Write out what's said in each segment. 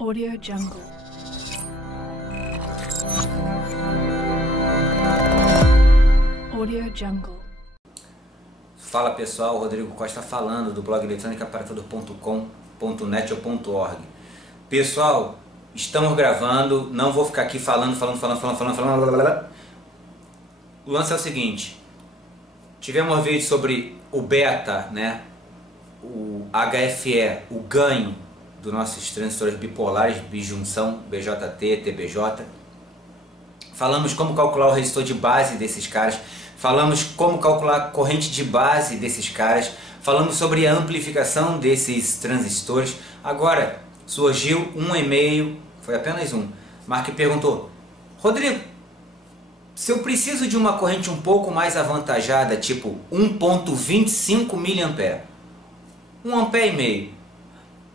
Audio Jungle. Audio Jungle. Fala pessoal, Rodrigo Costa falando do blog eletronicaparatudor.com.net ou .org. Pessoal, estamos gravando, não vou ficar aqui falando. O lance é o seguinte, tivemos um vídeo sobre o beta, né? O HFE, o ganho dos nossos transistores bipolares, bijunção, BJT, TBJ. Falamos como calcular o resistor de base desses caras. Falamos como calcular a corrente de base desses caras. Falamos sobre a amplificação desses transistores. Agora surgiu um e-mail, foi apenas um, mas que perguntou: Rodrigo, se eu preciso de uma corrente um pouco mais avantajada, tipo 1.25 mA, 1,5 ampere,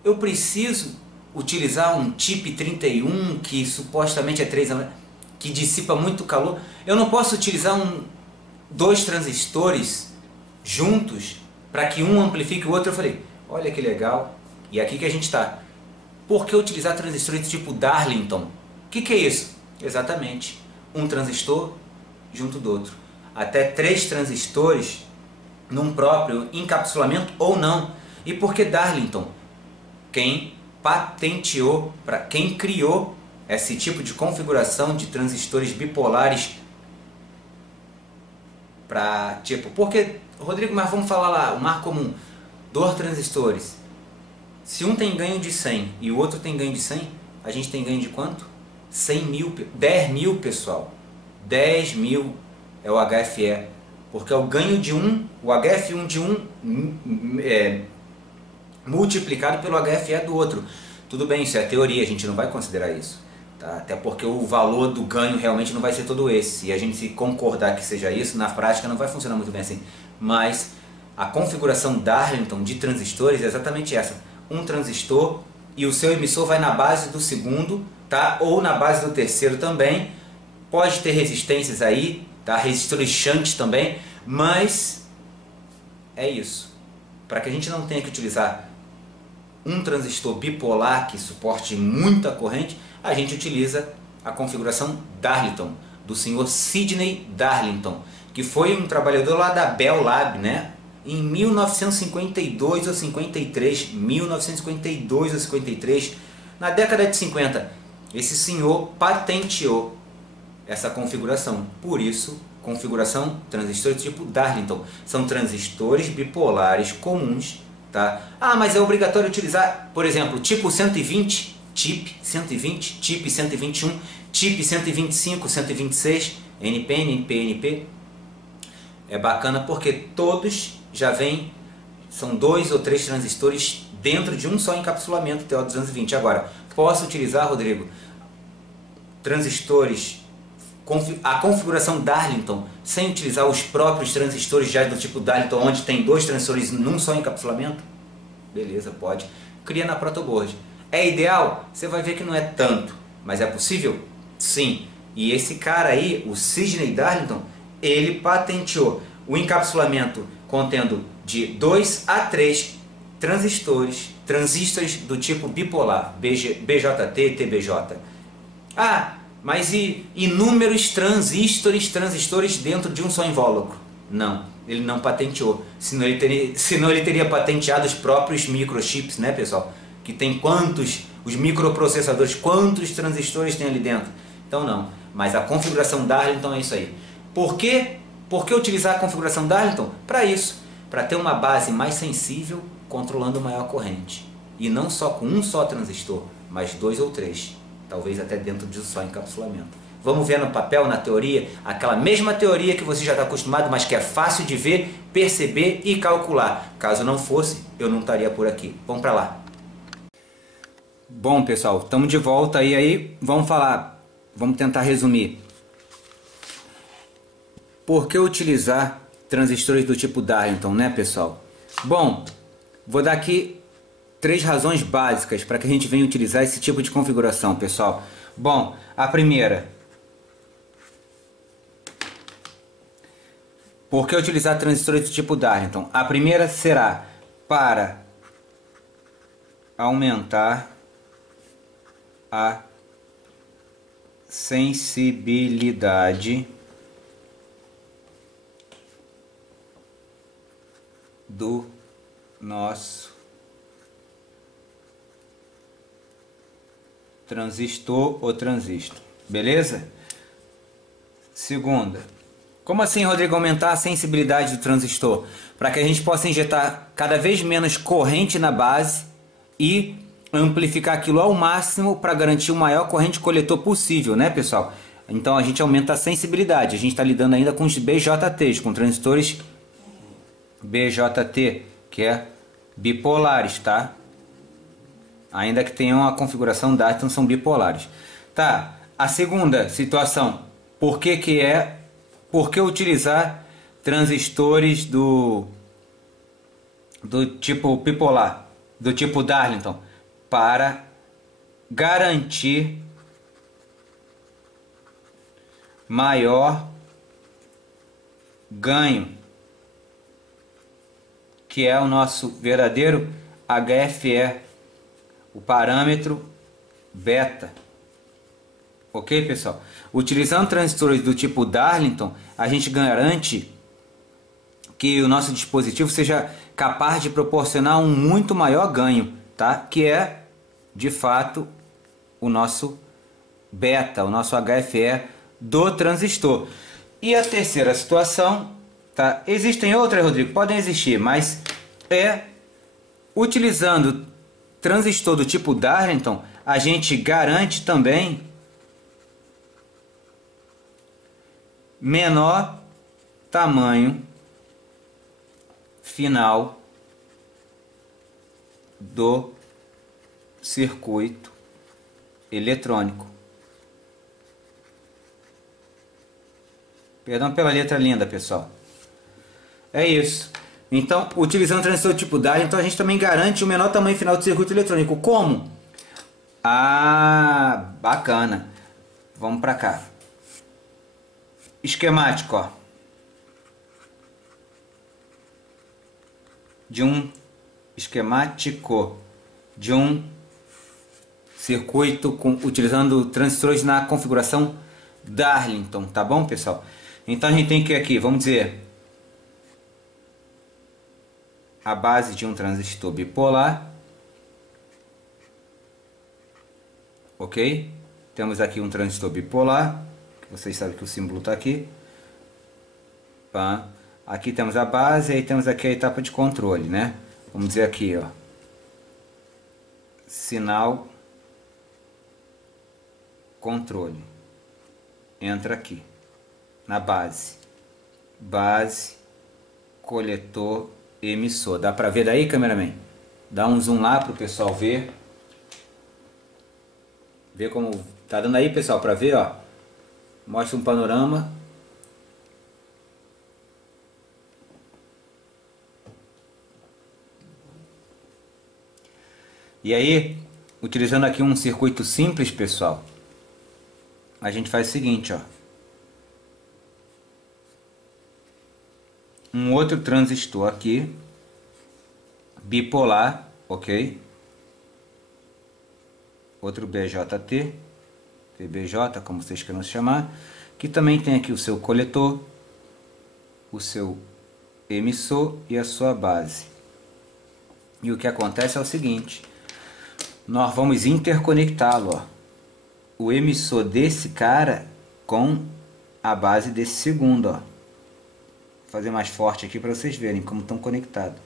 eu preciso utilizar um TIP 31 que supostamente é 3 amperes, que dissipa muito calor? Eu não posso utilizar dois transistores juntos para que um amplifique o outro? Eu falei, olha que legal, e aqui que a gente está. Por que utilizar transistores tipo Darlington? O que é isso? Exatamente, um transistor junto do outro. Até 3 transistores num próprio encapsulamento ou não. E por que Darlington? Quem patenteou, quem criou esse tipo de configuração de transistores bipolares para tipo, porque, Rodrigo, mas vamos falar lá, o mar comum, 2 transistores, se um tem ganho de 100 e o outro tem ganho de 100, a gente tem ganho de quanto? 100 mil, 10 mil, pessoal, 10 mil é o HFE, porque é o ganho de um, o HF1 de um multiplicado pelo HFE do outro. Tudo bem, isso é teoria, a gente não vai considerar isso, tá? Até porque o valor do ganho realmente não vai ser todo esse. E a gente, se concordar que seja isso, na prática não vai funcionar muito bem assim. Mas a configuração Darlington de transistores é exatamente essa. Um transistor e o seu emissor vai na base do segundo, tá? Ou na base do terceiro também. Pode ter resistências aí, tá? Resistores shunt também, mas é isso. Para que a gente não tenha que utilizar um transistor bipolar que suporte muita corrente, a gente utiliza a configuração Darlington, do senhor Sidney Darlington, que foi um trabalhador lá da Bell Lab, né? Em 1952 ou 53, 1952 ou 53, na década de 50, esse senhor patenteou essa configuração. Por isso, configuração transistor tipo Darlington. São transistores bipolares comuns, tá? Ah, mas é obrigatório utilizar, por exemplo, tipo 120, TIP 120, TIP 121, TIP 125, 126, NPN, NPNP. É bacana porque todos já vêm, são 2 ou 3 transistores dentro de um só encapsulamento TO220. Agora, posso utilizar, Rodrigo, transistores, a configuração Darlington, sem utilizar os próprios transistores já do tipo Darlington, onde tem 2 transistores num só encapsulamento? Beleza, pode. Cria na protoboard. É ideal? Você vai ver que não é tanto, mas é possível? Sim. E esse cara aí, o Sidney Darlington, ele patenteou o encapsulamento contendo de 2 a 3 transistores do tipo bipolar, BJT, TBJ. Ah, mas e inúmeros transistores dentro de um só invólucro? Não, ele não patenteou. Senão ele teria patenteado os próprios microchips, né, pessoal? Que tem quantos, os microprocessadores, quantos transistores tem ali dentro? Então não, mas a configuração Darlington é isso aí. Por quê? Por que utilizar a configuração Darlington? Para isso, para ter uma base mais sensível, controlando maior corrente. E não só com um só transistor, mas 2 ou 3. Talvez até dentro de um só encapsulamento. Vamos ver no papel, na teoria, aquela mesma teoria que você já está acostumado, mas que é fácil de ver, perceber e calcular. Caso não fosse, eu não estaria por aqui. Vamos para lá. Bom, pessoal, estamos de volta aí, vamos falar, vamos tentar resumir. Por que utilizar transistores do tipo Darlington, né, pessoal? Bom, vou dar aqui 3 razões básicas para que a gente venha utilizar esse tipo de configuração, pessoal. Bom, a primeira, por que utilizar transistores do tipo Darlington? A primeira será para aumentar a sensibilidade do nosso transistor ou transistor, beleza? Segunda, como assim, Rodrigo, aumentar a sensibilidade do transistor? Para que a gente possa injetar cada vez menos corrente na base e amplificar aquilo ao máximo para garantir o maior corrente coletor possível, né, pessoal? Então a gente aumenta a sensibilidade. A gente está lidando ainda com os BJTs, com transistores BJT, que é bipolares, tá? Ainda que tenham a configuração Darton, são bipolares. Tá, a segunda situação, por que utilizar transistores do tipo bipolar, do tipo Darlington? Para garantir maior ganho, que é o nosso verdadeiro HFE, o parâmetro beta. Ok, pessoal? Utilizando transistores do tipo Darlington, a gente garante que o nosso dispositivo seja capaz de proporcionar um muito maior ganho, tá? Que é, de fato, o nosso beta, o nosso HFE do transistor. E a terceira situação, tá? Existem outras, Rodrigo? Podem existir, mas utilizando transistor do tipo Darlington, a gente garante também menor tamanho final do circuito eletrônico. Perdão pela letra linda, pessoal. É isso. Então, utilizando o transistor tipo Darlington, a gente também garante o menor tamanho final do circuito eletrônico. Como? Ah, bacana. Vamos para cá. Esquemático, ó. Esquemático de um circuito utilizando transistores na configuração Darlington, tá bom, pessoal? Então a gente tem que aqui, vamos dizer, a base de um transistor bipolar, ok? Temos aqui um transistor bipolar, que vocês sabem que o símbolo está aqui. Pá. Aqui temos a base e aí temos aqui a etapa de controle, né? Vamos dizer aqui, ó, sinal controle. Entra aqui na base, coletor, emissor. Dá pra ver daí, cameraman? Dá um zoom lá pro pessoal ver. Vê como tá dando aí, pessoal, pra ver, ó. Mostra um panorama. E aí, utilizando aqui um circuito simples, pessoal, a gente faz o seguinte, ó. Um outro transistor aqui, bipolar, ok? Outro BJT, PBJ, como vocês queiram chamar, que também tem aqui o seu coletor, o seu emissor e a sua base. E o que acontece é o seguinte, nós vamos interconectá-lo, ó, o emissor desse cara com a base desse segundo, ó. Vou fazer mais forte aqui para vocês verem como estão conectados.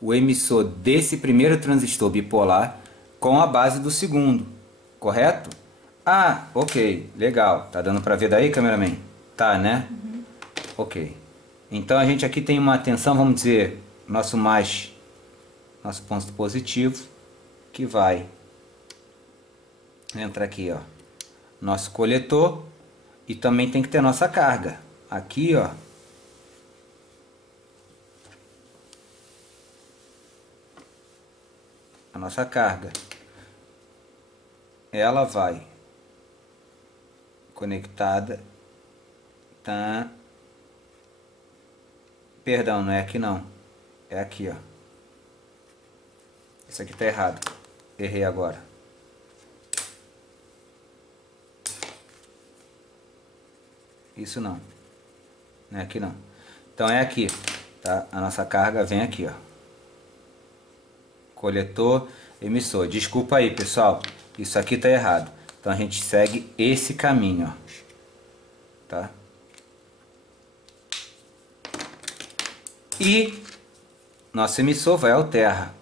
O emissor desse primeiro transistor bipolar com a base do segundo, correto? Ah, ok, legal. Tá dando para ver daí, cameraman? Tá, né? Uhum. Ok. Então a gente aqui tem uma tensão, vamos dizer, nosso ponto positivo, que vai entrar aqui, ó, nosso coletor, e também tem que ter nossa carga. Aqui, ó, a nossa carga, ela vai conectada, tá? Perdão, não é aqui não, é aqui, ó. Isso aqui tá errado, errei agora. Isso não. Não é aqui não. Então é aqui, tá? A nossa carga vem aqui, ó. Coletor, emissor. Desculpa aí, pessoal. Isso aqui tá errado. Então a gente segue esse caminho, ó. Tá? E nosso emissor vai ao terra.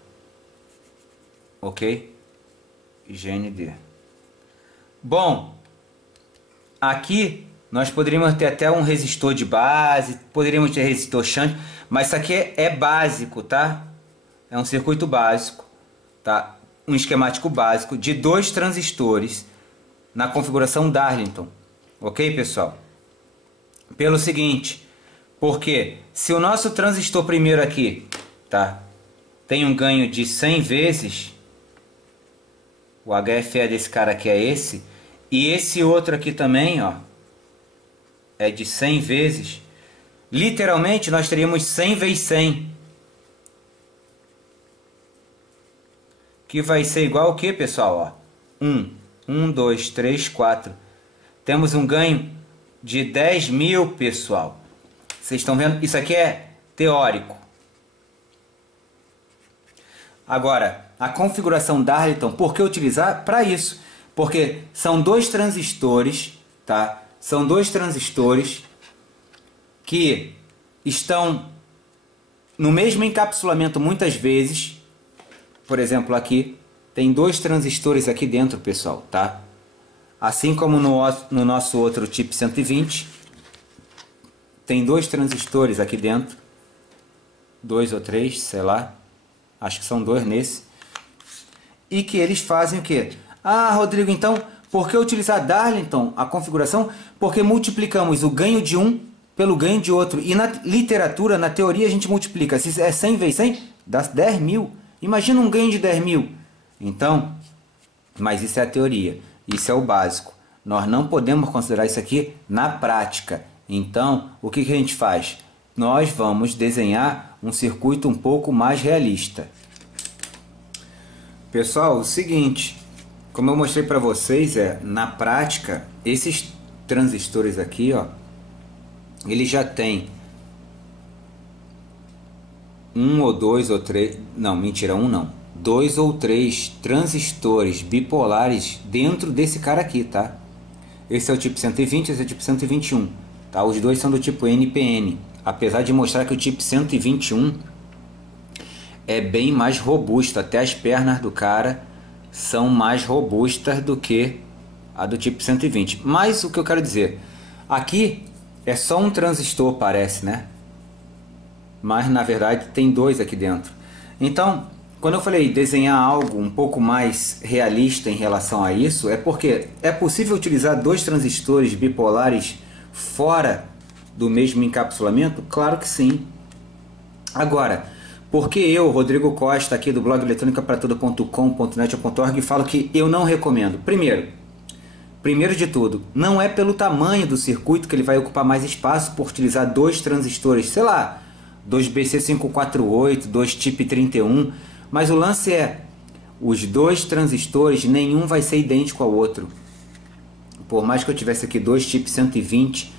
Ok? GND. Bom, aqui nós poderíamos ter até um resistor de base, poderíamos ter resistor shunt, mas isso aqui é básico, tá? É um circuito básico, tá? Um esquemático básico de 2 transistores na configuração Darlington, ok, pessoal? Pelo seguinte, porque se o nosso transistor primeiro aqui, tá, tem um ganho de 100 vezes, o HFE desse cara aqui é esse, e esse outro aqui também, ó, é de 100 vezes, literalmente nós teríamos 100 vezes 100, que vai ser igual ao que, pessoal? Ó, 1, 2, 3, 4. Temos um ganho de 10.000, pessoal. Vocês estão vendo? Isso aqui é teórico. Agora, a configuração Darlington, por que utilizar? Para isso. Porque são 2 transistores, tá? São 2 transistores que estão no mesmo encapsulamento muitas vezes. Por exemplo, aqui tem 2 transistores aqui dentro, pessoal, tá? Assim como no nosso outro TIP 120, tem 2 transistores aqui dentro, 2 ou 3, sei lá, acho que são 2 nesse, e que eles fazem o quê? Ah, Rodrigo, então, por que utilizar Darlington, a configuração? Porque multiplicamos o ganho de um pelo ganho de outro, e na literatura, na teoria, a gente multiplica, se é 100 vezes 100, dá 10.000. Imagina um ganho de 10.000. Então, mas isso é a teoria, isso é o básico. Nós não podemos considerar isso aqui na prática. Então, o que a gente faz? Nós vamos desenhar um circuito um pouco mais realista. Pessoal, o seguinte, como eu mostrei para vocês, na prática, esses transistores aqui, ó, ele já tem 1 ou 2 ou 3, não, mentira, 1 não, 2 ou 3 transistores bipolares dentro desse cara aqui, tá? Esse é o tipo 120, esse é o tipo 121, tá? Os dois são do tipo NPN, apesar de mostrar que o tipo 121 é bem mais robusto, até as pernas do cara são mais robustas do que a do tipo 120. Mas o que eu quero dizer, aqui é só um transistor, parece, né? Mas na verdade tem 2 aqui dentro. Então, quando eu falei desenhar algo um pouco mais realista em relação a isso, é porque é possível utilizar 2 transistores bipolares fora do mesmo encapsulamento? Claro que sim. Agora, por que eu, Rodrigo Costa, aqui do blog eletronicaparatodo.com.net.org, falo que eu não recomendo? Primeiro de tudo, não é pelo tamanho do circuito que ele vai ocupar mais espaço por utilizar 2 transistores, sei lá, 2 BC548, 2 TIP 31, mas o lance é, os 2 transistores, nenhum vai ser idêntico ao outro. Por mais que eu tivesse aqui 2 TIP 120,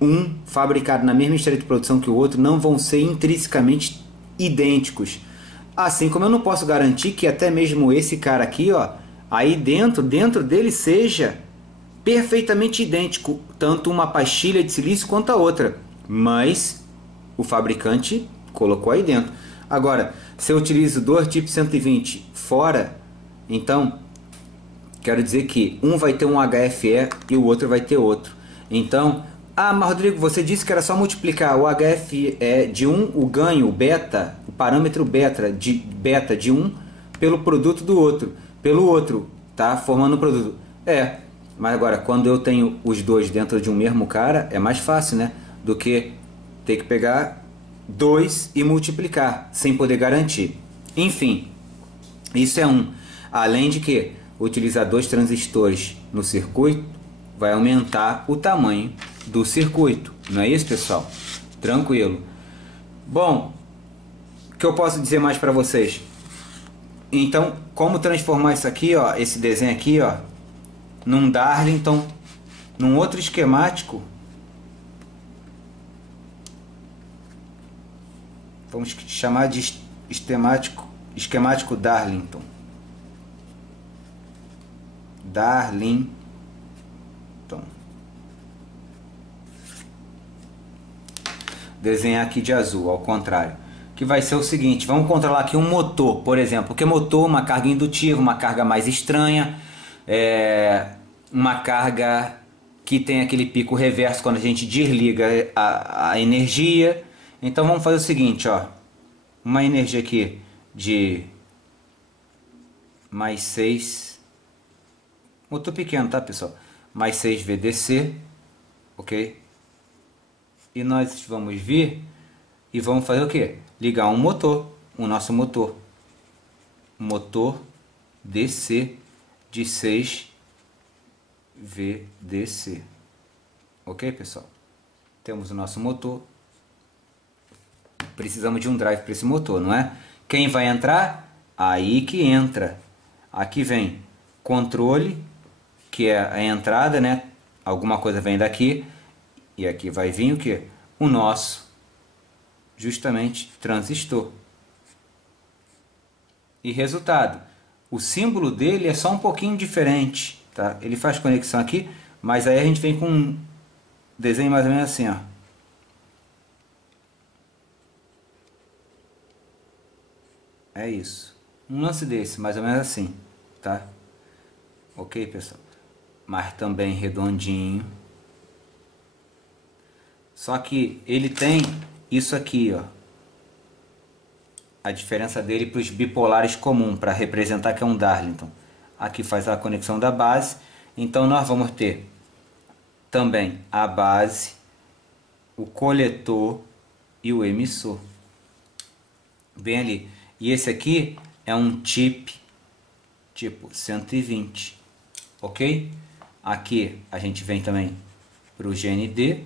um fabricado na mesma esteira de produção que o outro, não vão ser intrinsecamente idênticos. Assim como eu não posso garantir que até mesmo esse cara aqui, ó, aí dentro dele seja perfeitamente idêntico, tanto uma pastilha de silício quanto a outra, mas o fabricante colocou aí dentro. Agora, se eu utilizo 2 tipo 120 fora, então quero dizer que um vai ter um HFE e o outro vai ter outro. Então, mas Rodrigo, você disse que era só multiplicar o HFE de um, o ganho, o beta, o parâmetro beta de um pelo produto do outro, pelo outro, tá? Formando o produto. Mas agora, quando eu tenho os 2 dentro de um mesmo cara, é mais fácil, né? Do que ter que pegar 2 e multiplicar, sem poder garantir. Enfim, isso é um. Além de que utilizar 2 transistores no circuito vai aumentar o tamanho do circuito. Não é isso, pessoal? Tranquilo. Bom, o que eu posso dizer mais para vocês? Então, como transformar isso aqui, ó, esse desenho aqui, ó, num Darlington, num outro esquemático vamos chamar de esquemático Darlington. Desenhar aqui de azul, ao contrário. Que vai ser o seguinte, vamos controlar aqui um motor, por exemplo. Porque motor, uma carga indutiva, uma carga mais estranha, uma carga que tem aquele pico reverso quando a gente desliga a energia. Então vamos fazer o seguinte, ó. Uma energia aqui de mais 6, motor pequeno, tá, pessoal? Mais 6 VDC, ok? E nós vamos vir e vamos fazer o que? Ligar um motor, o nosso motor DC de 6 VDC, ok, pessoal? Temos o nosso motor, precisamos de um drive para esse motor, não é? Quem vai entrar? Aí que entra, aqui vem controle, que é a entrada, né? Alguma coisa vem daqui. E aqui vai vir o que? O nosso, justamente, transistor. E resultado, o símbolo dele é só um pouquinho diferente, tá? Ele faz conexão aqui, mas aí a gente vem com um desenho mais ou menos assim, ó. É isso. Um lance desse, mais ou menos assim, tá? Ok, pessoal? Mas também redondinho. Só que ele tem isso aqui, ó. A diferença dele para os bipolares comum, para representar que é um Darlington. Aqui faz a conexão da base. Então nós vamos ter também a base, o coletor e o emissor. Bem ali. E esse aqui é um chip tipo 120, ok? Aqui a gente vem também para o GND,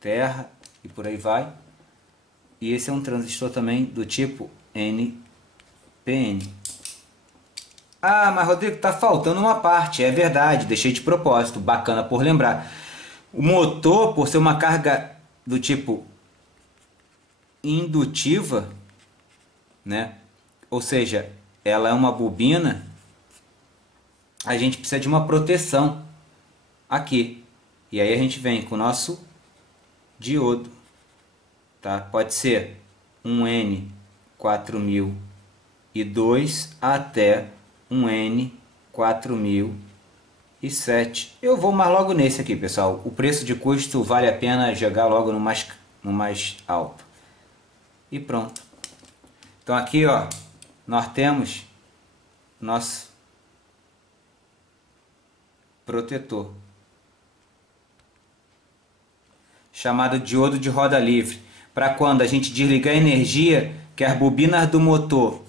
terra e por aí vai. E esse é um transistor também do tipo NPN. Ah, mas Rodrigo, tá faltando uma parte. É verdade, deixei de propósito. Bacana por lembrar. O motor, por ser uma carga do tipo indutiva, né? Ou seja, ela é uma bobina, a gente precisa de uma proteção aqui. E aí a gente vem com o nosso diodo, tá? Pode ser um N4002 até um N4007. Eu vou mais logo nesse aqui, pessoal. O preço de custo vale a pena jogar logo no mais alto. E pronto. Então aqui, ó, nós temos nosso protetor, chamado diodo de roda livre, para quando a gente desligar a energia, que as bobinas do motor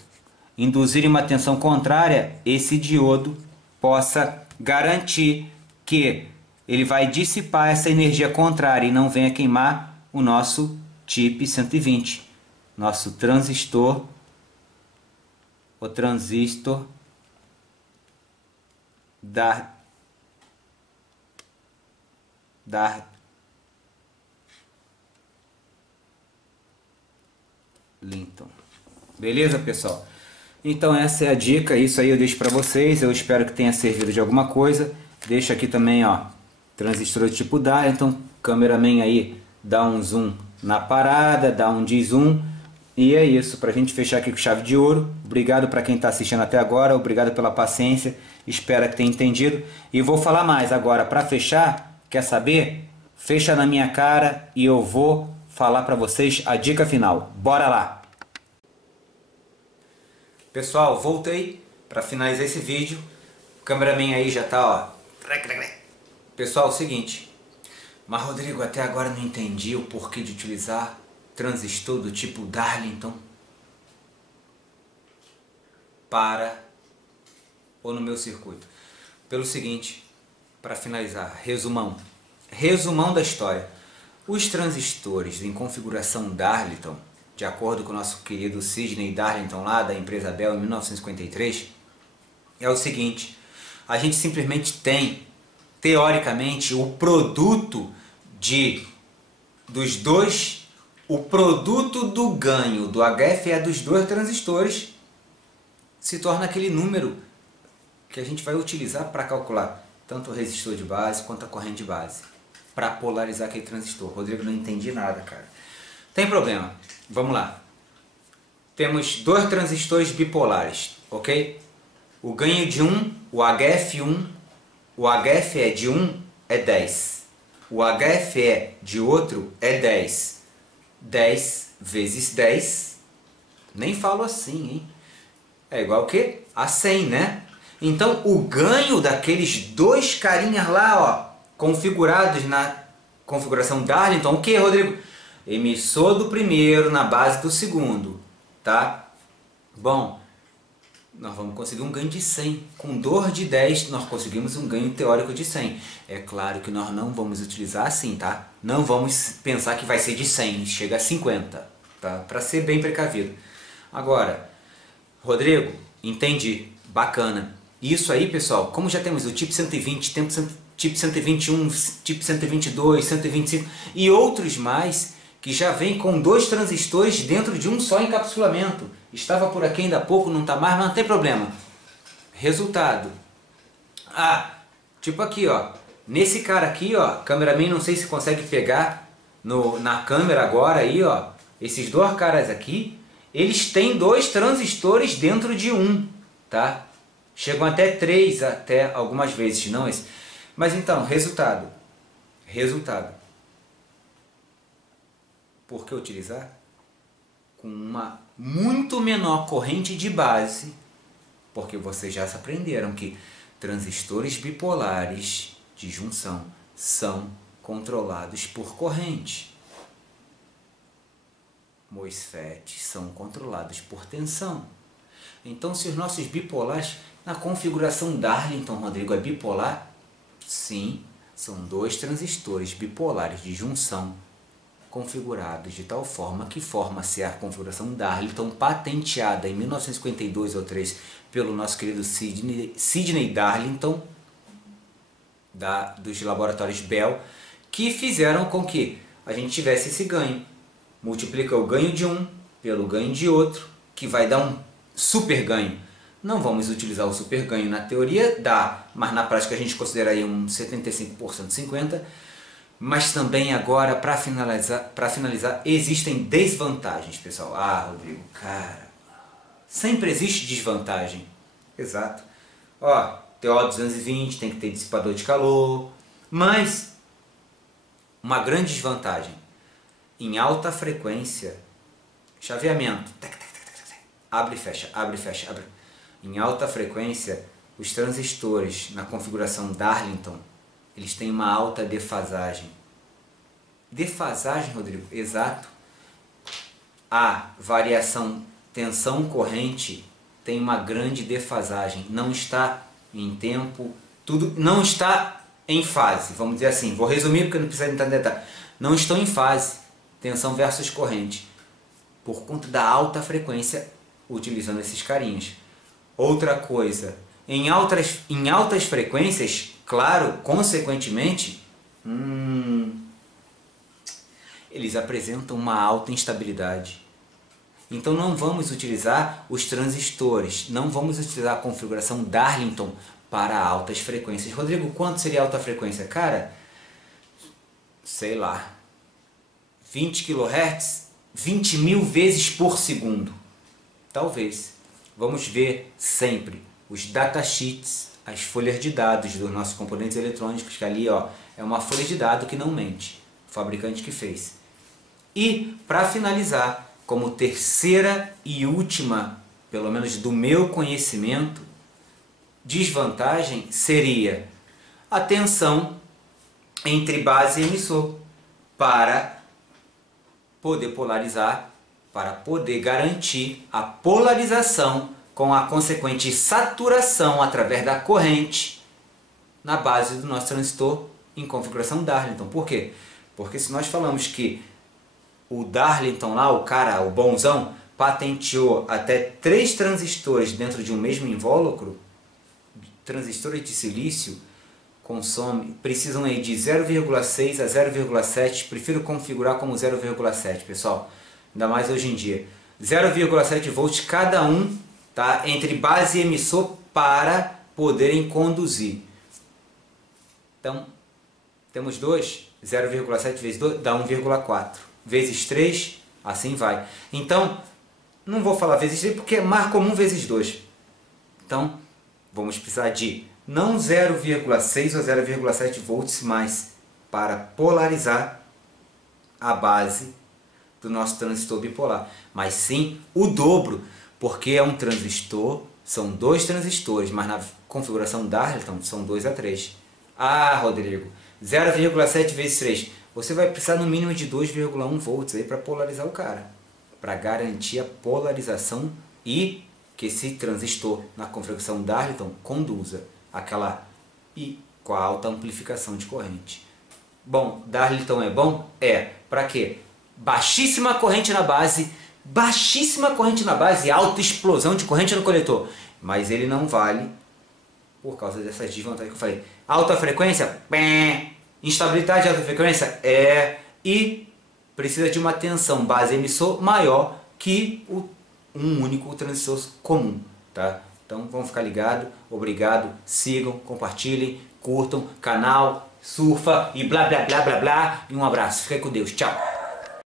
induzirem uma tensão contrária, esse diodo possa garantir que ele vai dissipar essa energia contrária e não venha queimar o nosso chip 120, nosso transistor, o transistor Darlington. Beleza, pessoal? Então essa é a dica, isso aí eu deixo para vocês. Eu espero que tenha servido de alguma coisa. Deixa aqui também, ó, transistor do tipo Darlington. Cameraman aí dá um zoom na parada, dá um de-zoom. E é isso, para a gente fechar aqui com chave de ouro. Obrigado para quem está assistindo até agora, obrigado pela paciência, espero que tenha entendido. E vou falar mais agora, para fechar, quer saber? Fecha na minha cara e eu vou falar para vocês a dica final. Bora lá! Pessoal, voltei para finalizar esse vídeo. O cameraman aí já tá, ó. Pessoal, é o seguinte. Mas Rodrigo, até agora não entendi o porquê de utilizar transistor do tipo Darlington ou no meu circuito. Pelo seguinte, para finalizar, resumão da história. Os transistores em configuração Darlington, de acordo com o nosso querido Sidney Darlington lá da empresa Bell em 1953, é o seguinte: a gente simplesmente tem, teoricamente, o produto dos dois o produto do ganho do HFE dos dois transistores se torna aquele número que a gente vai utilizar para calcular tanto o resistor de base quanto a corrente de base, para polarizar aquele transistor. Rodrigo, não entendi nada, cara. Tem problema. Vamos lá. Temos dois transistores bipolares, ok? O ganho de um, o HF1, o HFE de um é 10. O HFE de outro é 10. 10 vezes 10, nem falo assim, hein? É igual o quê? A 100, né? Então, o ganho daqueles dois carinhas lá, ó, configurados na configuração Darlington, o que, Rodrigo? Emissor do primeiro na base do segundo, tá? Bom, nós vamos conseguir um ganho de 100. Com dor de 10, nós conseguimos um ganho teórico de 100. É claro que nós não vamos utilizar assim, tá? Não vamos pensar que vai ser de 100, chega a 50, tá? Para ser bem precavido. Agora, Rodrigo, entendi, bacana. Isso aí, pessoal, como já temos o tipo 120, tipo 121, tipo 122, 125 e outros mais que já vem com dois transistores dentro de um só encapsulamento. Estava por aqui ainda há pouco, não está mais, mas não tem problema. Resultado. Tipo aqui, ó. Nesse cara aqui, ó, cameraman, não sei se consegue pegar na câmera agora aí, ó. Esses dois caras aqui, eles têm dois transistores dentro de um, tá? Chegam até 3, até algumas vezes, não esse. Mas então, resultado. Por que utilizar? Com uma muito menor corrente de base, porque vocês já aprenderam que transistores bipolares de junção são controlados por corrente. MOSFETs são controlados por tensão. Então, se os nossos bipolares, na configuração Darlington, Rodrigo, é bipolar? Sim, são dois transistores bipolares de junção configurados de tal forma que forma-se a configuração Darlington, patenteada em 1952 ou 3 pelo nosso querido Sidney Darlington, dos laboratórios Bell, que fizeram com que a gente tivesse esse ganho. Multiplica o ganho de um pelo ganho de outro, que vai dar um super ganho. Não vamos utilizar o super ganho na teoria, dá, mas na prática a gente considera aí um 75%, 50%. Mas também agora, para finalizar, existem desvantagens, pessoal. Rodrigo, cara, sempre existe desvantagem. Exato. Ó, TO220 tem que ter dissipador de calor, mas uma grande desvantagem. Em alta frequência, chaveamento, abre e fecha, abre e fecha, abre. Em alta frequência, os transistores na configuração Darlington, eles têm uma alta defasagem. Defasagem, Rodrigo? Exato. A variação tensão-corrente tem uma grande defasagem. Não está em tempo, tudo não está em fase. Vamos dizer assim, vou resumir porque não precisa entrar em detalhe. Não estão em fase, tensão versus corrente, por conta da alta frequência, utilizando esses carinhas. Outra coisa, em altas frequências, claro, consequentemente, eles apresentam uma alta instabilidade. Então não vamos utilizar os transistores, não vamos utilizar a configuração Darlington para altas frequências. Rodrigo, quanto seria alta frequência? Cara, sei lá, 20 kHz, 20 mil vezes por segundo. Talvez. Vamos ver sempre os datasheets, as folhas de dados dos nossos componentes eletrônicos, que ali, ó, é uma folha de dados que não mente, o fabricante que fez. E, para finalizar, como terceira e última, pelo menos do meu conhecimento, desvantagem seria a tensão entre base e emissor, para poder polarizar, para poder garantir a polarização com a consequente saturação através da corrente na base do nosso transistor em configuração Darlington. Por quê? Porque se nós falamos que o Darlington lá, o cara, o bonzão, patenteou até 3 transistores dentro de um mesmo invólucro, transistores de silício, precisam aí de 0,6 a 0,7, prefiro configurar como 0,7, pessoal, ainda mais hoje em dia. 0,7 volts cada um, tá? Entre base e emissor para poderem conduzir. Então, temos 2, 0,7 vezes 2 dá 1,4, vezes 3, assim vai. Então, não vou falar vezes 3 porque é mais comum vezes 2. Então, vamos precisar de não 0,6 ou 0,7 volts mais para polarizar a base do nosso transistor bipolar, mas sim o dobro, porque é um transistor, são 2 transistores, mas na configuração Darlington são 2 a 3. Ah, Rodrigo, 0,7 vezes 3, você vai precisar no mínimo de 2,1 volts aí para polarizar o cara, para garantir a polarização e que esse transistor na configuração Darlington conduza aquela e com a alta amplificação de corrente. Bom, Darlington é bom? É. Para quê? Baixíssima corrente na base, alta explosão de corrente no coletor. Mas ele não vale por causa dessas desvantagens que eu falei. Alta frequência? Pé. Instabilidade de alta frequência? É. E precisa de uma tensão base emissor maior que um único transistor comum, tá? Então vamos ficar ligados. Obrigado, sigam, compartilhem, curtam, canal, surfa e blá blá blá blá blá. E um abraço. Fica com Deus. Tchau.